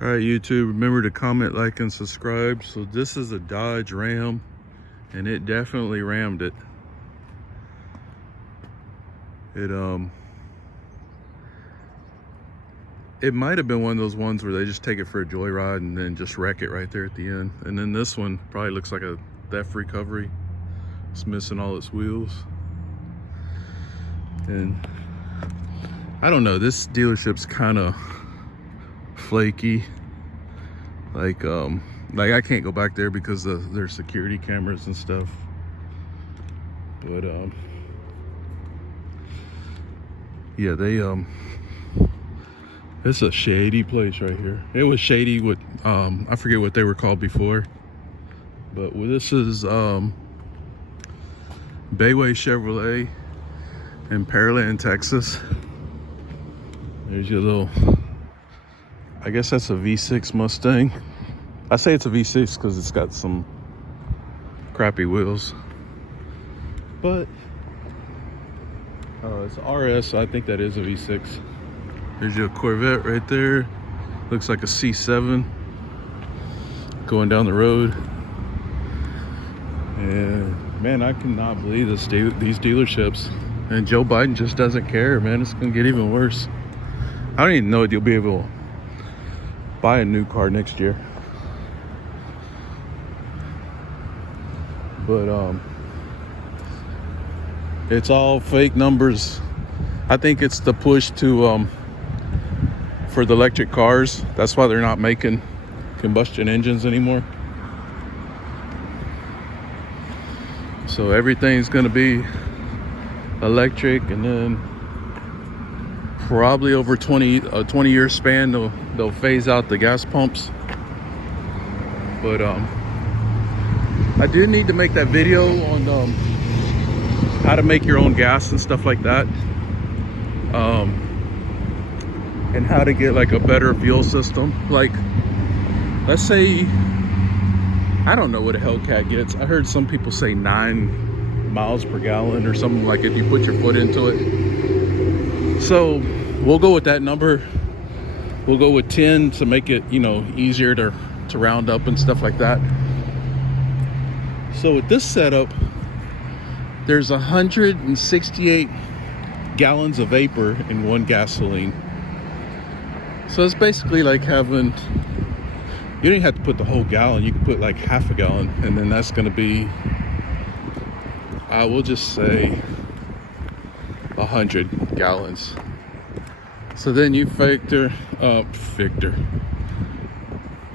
All right, YouTube, remember to comment, like, and subscribe. So this is a Dodge Ram, and it definitely rammed it. It might have been one of those ones where they just take it for a joyride and then just wreck it right there at the end. And then this one probably looks like a theft recovery. It's missing all its wheels. And I don't know, this dealership's kind of flaky. Like I can't go back there because of their security cameras and stuff. But yeah, they it's a shady place right here. It was shady with I forget what they were called before, but this is Bayway Chevrolet in Pearland, Texas. There's your little, I guess that's a V6 Mustang. I say it's a V6 because it's got some crappy wheels, but it's RS, so I think that is a V6. There's your Corvette right there. Looks like a C7 going down the road. And man, I cannot believe these dealerships. And Joe Biden just doesn't care, man. It's gonna get even worse. I don't even know if you'll be able to buy a new car next year. But it's all fake numbers. I think it's the push to for the electric cars. That's why they're not making combustion engines anymore. So everything's gonna be electric, and then probably over a 20-year span they'll phase out the gas pumps. But I do need to make that video on how to make your own gas and stuff like that, and how to get like a better fuel system. Like, let's say, I don't know what a Hellcat gets. I heard some people say 9 miles per gallon or something, like if you put your foot into it. So we'll go with that number. We'll go with 10 to make it, you know, easier to round up and stuff like that. So with this setup, there's 168 gallons of vapor in one gasoline. So it's basically like having, you don't have to put the whole gallon, you can put like half a gallon, and then that's going to be, I will just say 100 gallons. So then you factor,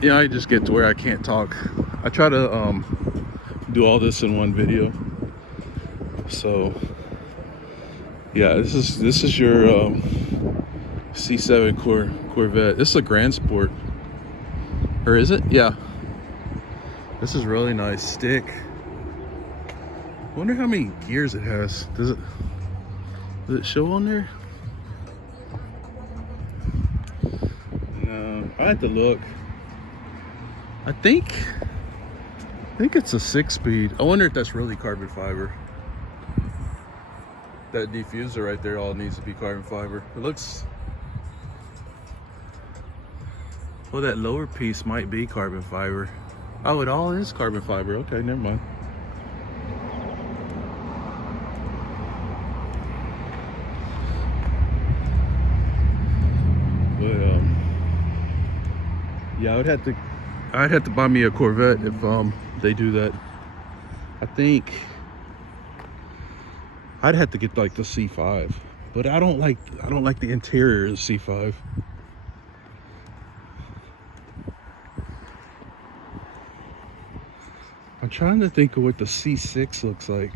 yeah, I just get to where I can't talk. I try to do all this in one video. So yeah, this is your C7 Corvette. This is a Grand Sport, or is it? Yeah, this is really nice. Stick. Wonder how many gears it has. Does it show on there? No, I have to look. I think it's a 6-speed. I wonder if that's really carbon fiber. That diffuser right there all needs to be carbon fiber. It looks, well, that lower piece might be carbon fiber. Oh, it all is carbon fiber. Okay, never mind. But yeah, I'd have to buy me a Corvette if they do that. I think I'd have to get like the C5, but I don't like the interior of the C5. I'm trying to think of what the C6 looks like,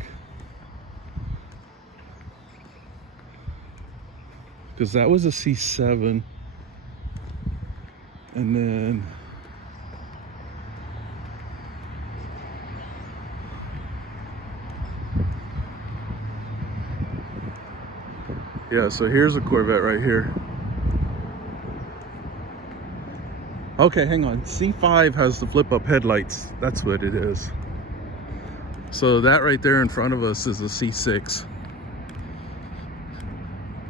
because that was a C7, and then yeah, so here's a Corvette right here. Okay, hang on. C5 has the flip-up headlights. That's what it is. So that right there in front of us is a C6.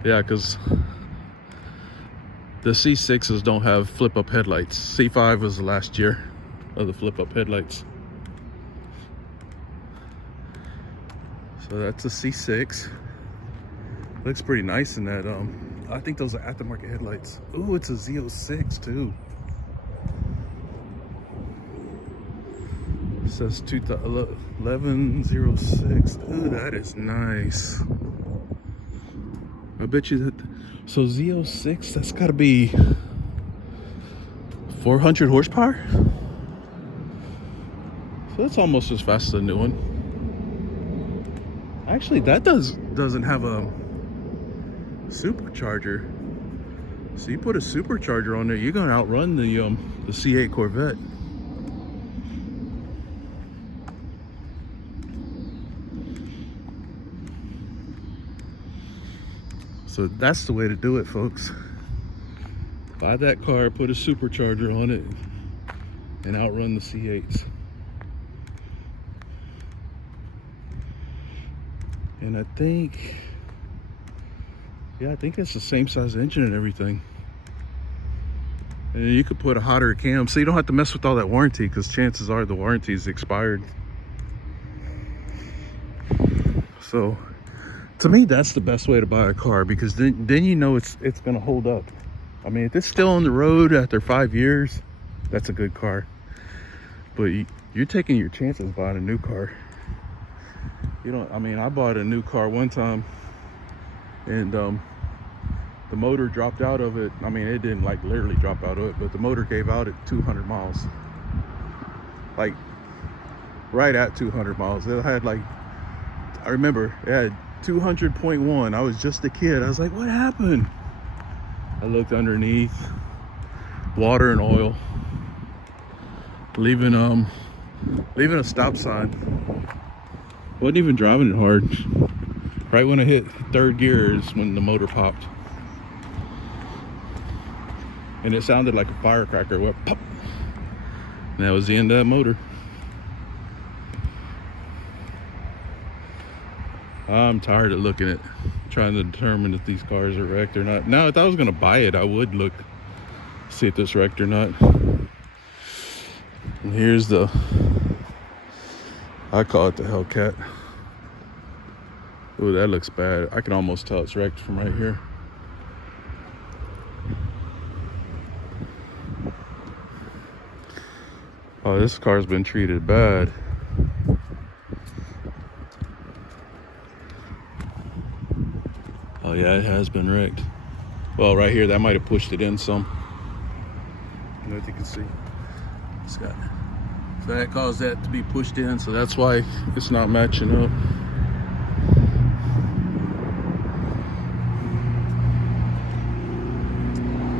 Yeah, because The C6s don't have flip-up headlights. C5 was the last year of the flip-up headlights. So that's a C6. Looks pretty nice in that. I think those are aftermarket headlights. Ooh, it's a Z06 too. It says 1106. Ooh, that is nice. I bet you that. So Z06, that's got to be 400 horsepower. So that's almost as fast as the new one. Actually, that doesn't have a supercharger. So you put a supercharger on there, you're gonna outrun the C8 Corvette. So that's the way to do it, folks. Buy that car, put a supercharger on it, and outrun the C8s. And I think, yeah, I think it's the same size engine and everything. And you could put a hotter cam, so you don't have to mess with all that warranty, because chances are the warranty's expired. So to me, that's the best way to buy a car, because then you know it's gonna hold up. I mean, if it's still on the road after 5 years, that's a good car. But you're taking your chances buying a new car. You know, I mean, I bought a new car one time, and the motor dropped out of it. I mean, it didn't like literally drop out of it, but the motor gave out at 200 miles. Like right at 200 miles. It had like, I remember it had 200.1. I was just a kid. I was like, what happened? I looked underneath, water and oil, leaving a stop sign. Wasn't even driving it hard. Right when I hit third gear is when the motor popped. And it sounded like a firecracker. It went pop. And that was the end of that motor. I'm tired of looking at, trying to determine if these cars are wrecked or not. Now, if I was gonna buy it, I would look, see if it's wrecked or not. And here's the, I call it the Hellcat. Ooh, that looks bad. I can almost tell it's wrecked from right here. Oh, this car's been treated bad. Oh yeah, it has been wrecked. Well, right here, that might have pushed it in some. I don't know if you can see. It's got, so that caused that to be pushed in, so that's why it's not matching up.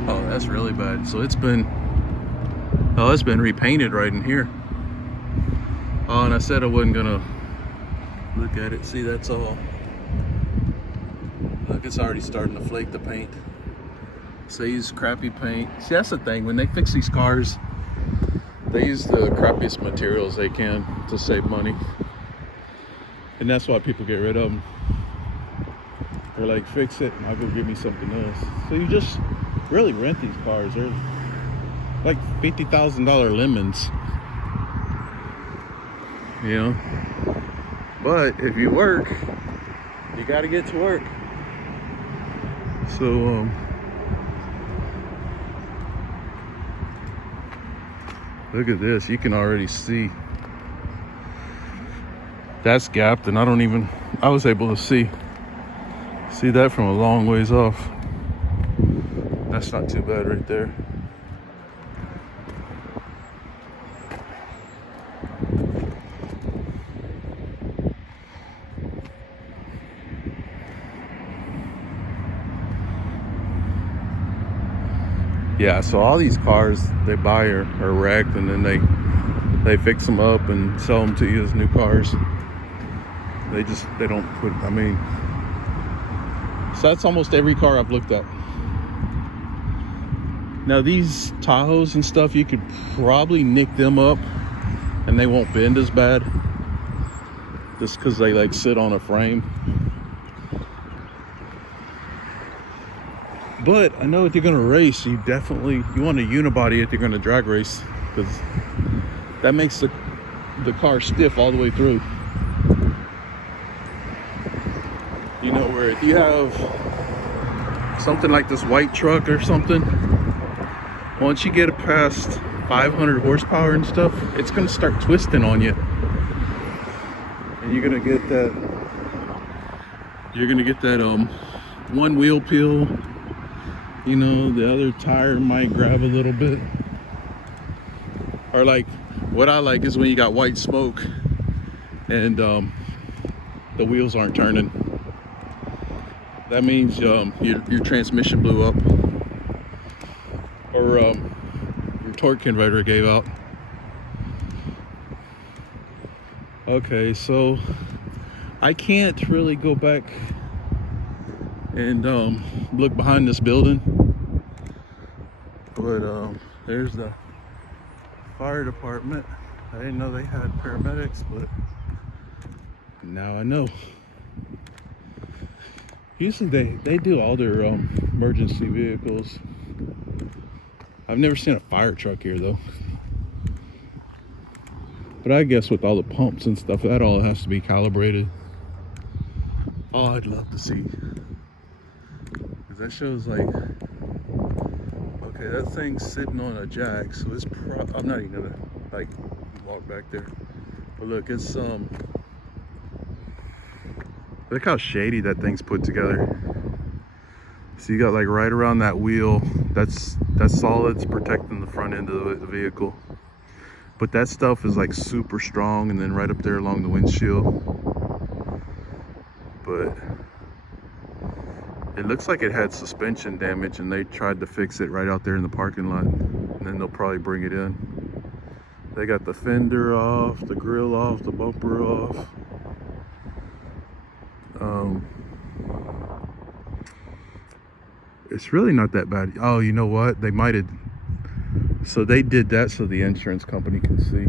Oh, that's really bad. So it's been repainted right in here. Oh, and I said I wasn't gonna look at it. See, that's all. Look, it's already starting to flake the paint. So they use crappy paint. See, that's the thing. When they fix these cars, they use the crappiest materials they can to save money. And that's why people get rid of them. They're like, fix it, and I'll go give me something else. So you just really rent these cars. They're like $50,000 lemons. You know? But if you work, you gotta get to work. So, look at this. You can already see that's gapped, and I was able to see that from a long ways off. That's not too bad right there. Yeah, so all these cars they buy are wrecked, and then they fix them up and sell them to you as new cars. They don't put, I mean, so that's almost every car I've looked at. Now these Tahoes and stuff, you could probably nick them up and they won't bend as bad, just because they like sit on a frame. But I know if you're gonna race, you want a unibody if you're gonna drag race, because that makes the car stiff all the way through. You know, where if you have something like this white truck or something, once you get past 500 horsepower and stuff, it's gonna start twisting on you, and you're gonna get that one wheel peel. You know, the other tire might grab a little bit. Or like, what I like is when you got white smoke and the wheels aren't turning. That means your transmission blew up, or your torque converter gave out. Okay, so I can't really go back and look behind this building, but there's the fire department. I didn't know they had paramedics, but now I know. Usually they do all their emergency vehicles. I've never seen a fire truck here though, but I guess with all the pumps and stuff, that all has to be calibrated. Oh, I'd love to see, because that shows like, okay, that thing's sitting on a jack, so it's I'm not even gonna like walk back there, but look, it's look how shady that thing's put together. So you got like right around that wheel, that's solid, protecting the front end of the vehicle, but that stuff is like super strong, and then right up there along the windshield. But it looks like it had suspension damage, and they tried to fix it right out there in the parking lot, and then they'll probably bring it in. They got the fender off, the grill off, the bumper off. It's really not that bad. Oh, you know what? They might have. So they did that so the insurance company can see.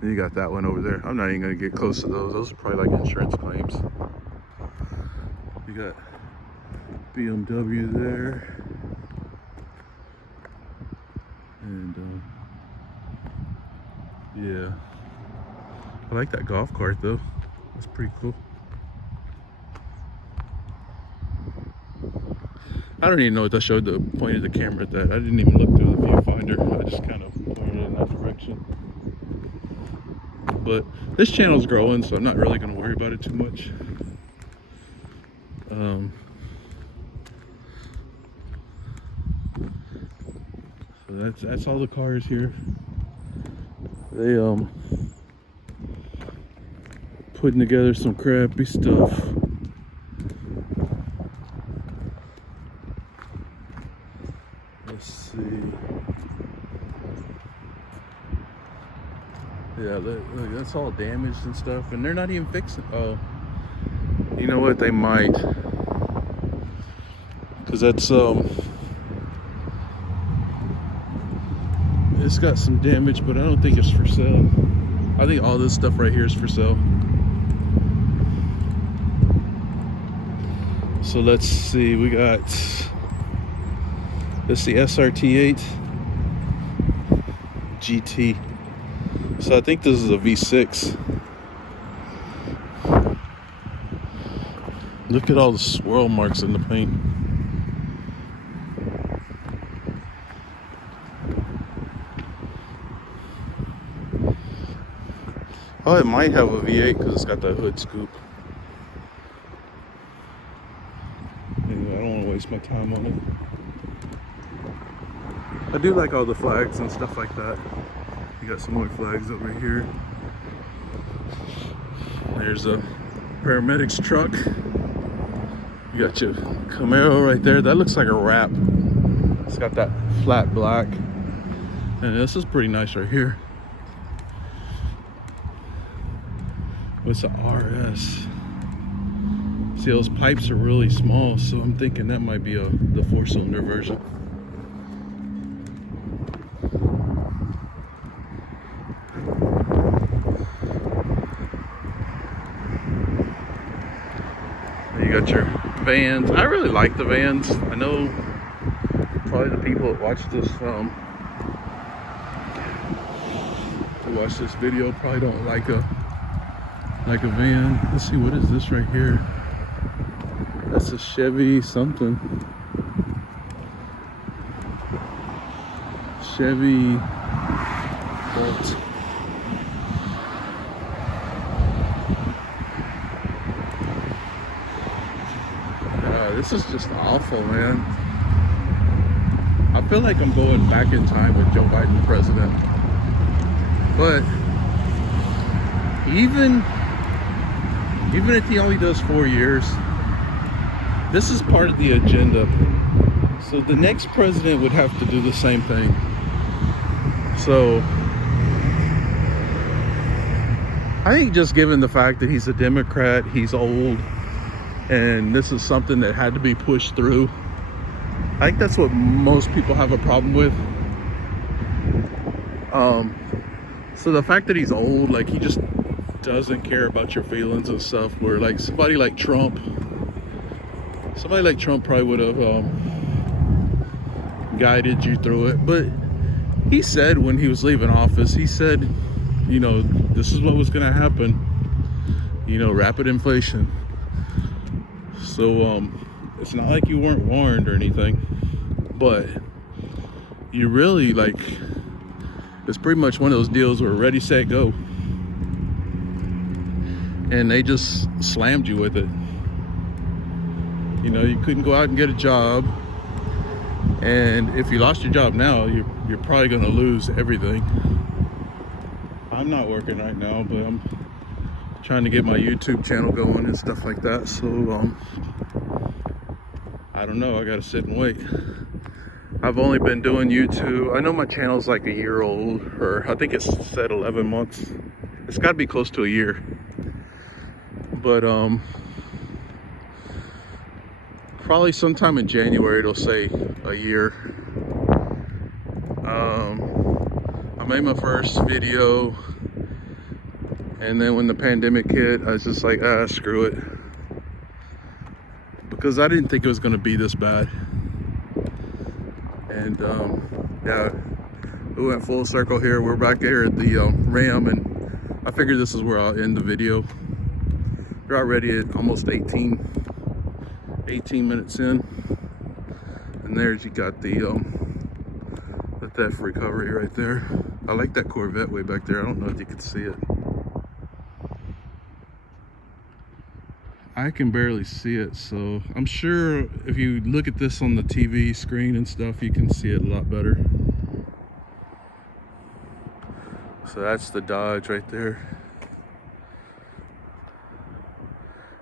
Then you got that one over there. I'm not even going to get close to those. Those are probably like insurance claims. You got BMW there. And yeah. I like that golf cart though. That's pretty cool. I don't even know what I showed the point of the camera at that. I didn't even look through the viewfinder. I just kind of pointed in that direction. But this channel's growing, so I'm not really going to worry about it too much. So that's all the cars here. They putting together some crappy stuff. Let's see. Yeah, look, that's all damaged and stuff, and they're not even fixing. Oh, you know what? They might, because that's it's got some damage, but I don't think it's for sale. I think all this stuff right here is for sale. So let's see. We got this, the SRT8 GT. So I think this is a V6. Look at all the swirl marks in the paint. Oh, it might have a V8 because it's got that hood scoop. Anyway, I don't want to waste my time on it. I do like all the flags and stuff like that. You got some more flags over here. There's a paramedics truck. You got your Camaro right there. That looks like a wrap. It's got that flat black. And this is pretty nice right here. It's a RS. See, those pipes are really small, so I'm thinking that might be the 4-cylinder version. You got your vans. I really like the vans. I know probably the people that watch this video probably don't like a van. Let's see, what is this right here? That's a Chevy something. Chevy Bolt. This is just awful, man. I feel like I'm going back in time with Joe Biden president. But even if he only does 4 years, this is part of the agenda. So the next president would have to do the same thing. So I think just given the fact that he's a Democrat, he's old, and this is something that had to be pushed through, I think that's what most people have a problem with. So the fact that he's old, like, he just doesn't care about your feelings and stuff, where like somebody like Trump probably would have guided you through it. But he said when he was leaving office, he said, you know, this is what was going to happen, you know, rapid inflation. So it's not like you weren't warned or anything, but you really, like, it's pretty much one of those deals where ready, set, go, and they just slammed you with it. You know, you couldn't go out and get a job, and if you lost your job now, you're probably going to lose everything. I'm not working right now, but I'm trying to get my YouTube channel going and stuff like that. So I don't know, I gotta sit and wait. I've only been doing YouTube, I know my channel's like a year old, or I think it's said 11 months. It's got to be close to a year. But probably sometime in January it'll say a year. I made my first video, and then when the pandemic hit, I was just like, screw it, because I didn't think it was going to be this bad. And yeah, we went full circle here. We're back here at the Ram, and I figured this is where I'll end the video. We're already at almost 18 minutes in, and there's, you got the theft recovery right there. I like that Corvette way back there. I don't know if you can see it. I can barely see it, so I'm sure if you look at this on the TV screen and stuff, you can see it a lot better. So that's the Dodge right there.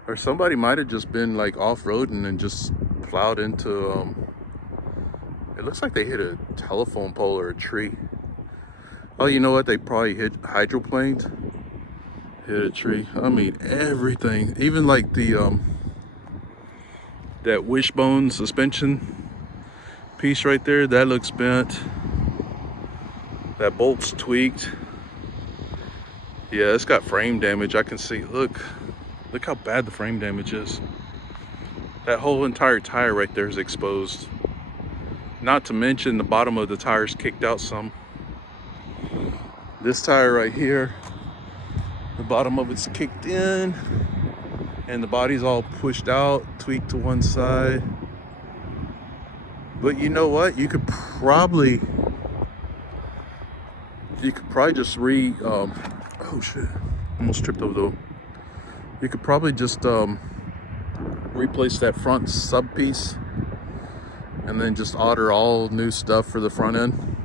Or somebody might have just been like off-roading and just plowed into, it looks like they hit a telephone pole or a tree. Oh, you know what? They probably hit hydroplaned. Hit a tree. I mean, everything. Even like the that wishbone suspension piece right there, that looks bent. That bolt's tweaked. Yeah, it's got frame damage. I can see. Look how bad the frame damage is. That whole entire tire right there is exposed. Not to mention the bottom of the tire's kicked out some. This tire right here, the bottom of it's kicked in, and the body's all pushed out, tweaked to one side. But you know what? You could probably just oh shit, almost tripped over the. You could probably just replace that front sub piece, and then just order all new stuff for the front end.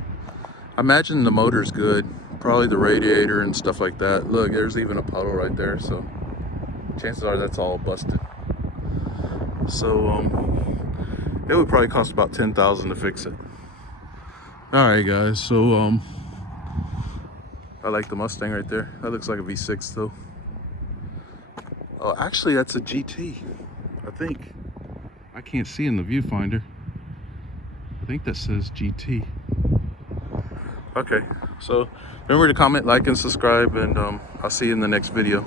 I imagine the motor's good. Probably the radiator and stuff like that. Look, there's even a puddle right there, so chances are that's all busted. So it would probably cost about $10,000 to fix it. All right, guys, so I like the Mustang right there. That looks like a V6 though. Oh, actually that's a GT, I think. I can't see in the viewfinder. I think that says GT. Okay, so remember to comment, like, and subscribe, and I'll see you in the next video.